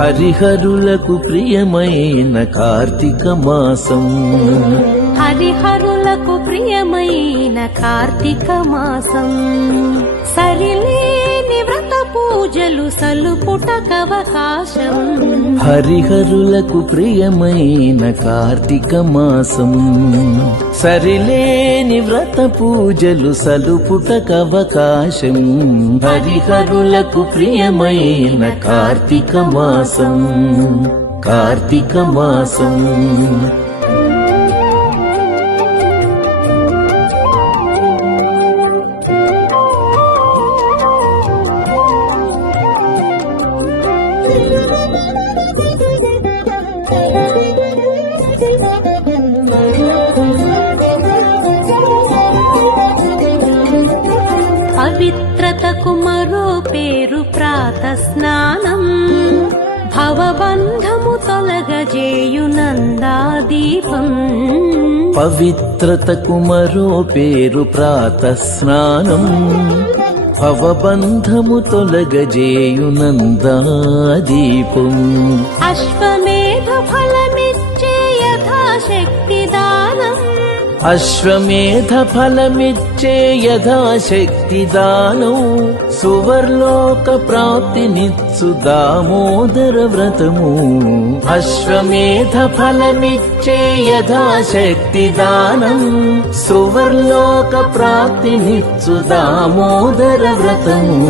హరిహరులకు ప్రియమైన కార్తీక మాసం, హరిహరులకు ప్రియమైన కార్తీక మాసం. సరిలేని వ్రత పూజలు సలుపుటకవకాశం. హరిహరులకు ప్రియమైన కార్తీక మాసం, సరిలేని వ్రత పూజలు సలుపుటకవకాశం. హరిహరులకు ప్రియమైన కార్తీక మాసం, కార్తీక మాసం. పవిత్రతకు మరో పేరు ప్రాత స్నానం. భవబంధము తొలగజేయు నందాదీపం. పవిత్రతకు మరో పేరు ప్రాత స్నానం. భవబంధము తొలగజేయు నందాదీపం. అశ్వమేధ ఫలమిచ్చే యథాశక్తి దానం. అశ్వమేధ ఫలమిచ్చే యథాశక్తి దానం. సువర్లోక ప్రాప్తినిచ్చు దామోదర వ్రతము. అశ్వమేధ ఫలమిచ్చే యథాశక్తి దానం. సువర్లోక ప్రాప్తినిచ్చు దామోదర వ్రతము.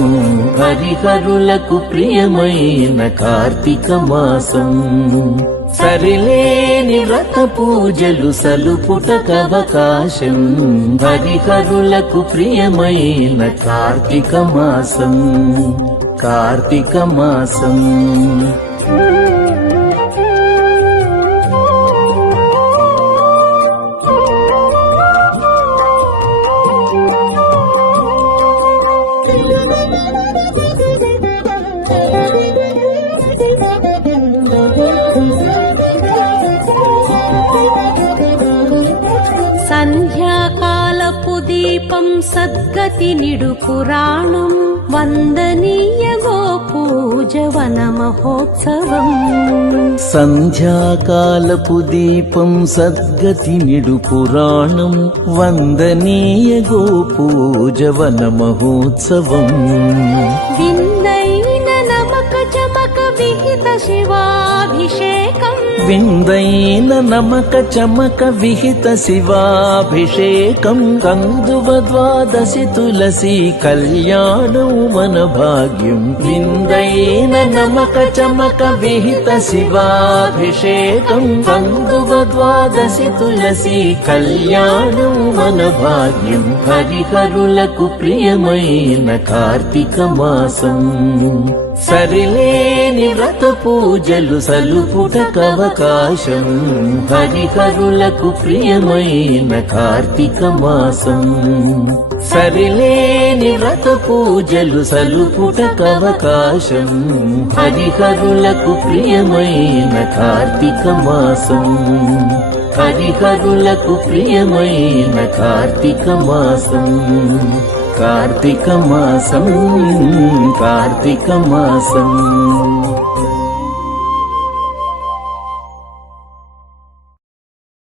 హరిహరులకు ప్రియమైన కార్తీక మాసం, సరిలేని వ్రత పూజలు సలుపుటకవకాశం. హరిహరులకు ప్రియమైన కార్తీక మాసం, కార్తీక మాసం. సంధ్యాకాలపు దీపం సద్గతి నిడు పురాణం. వందనీయ గోపూజవన మహోత్సవం. సంధ్యాకాలపు దీపం సద్గతి నిడు పురాణం. వందనీయ గోపూజవన మహోత్సవం. విందైన నమక చమక విహిత శివాభిషేకం. విందైన నమక చమక విహిత శివాభిషేకం. కందువ ద్వాదశి తులసి కళ్యాణం మన భాగ్యం. విందైన నమక చమక విహిత శివాభిషేకం. కందువ ద్వాదశి తులసి కళ్యాణం మన భాగ్యం. హరిహరులకు ప్రియమైన కార్తీక మాసం, సరిలేని వ్రత పూజలు సలుపుటకవకాశం. హరిహరులకు ప్రియమైన కార్తీక మాసం, సరిలేని వ్రత పూజలు సలుపుటకవకాశం. హరిహరులకు ప్రియమైన కార్తీక మాసం, హరిహరులకు ప్రియమైన కార్తీక మాసం, కార్తీక మాసం, కార్తీక మాసం.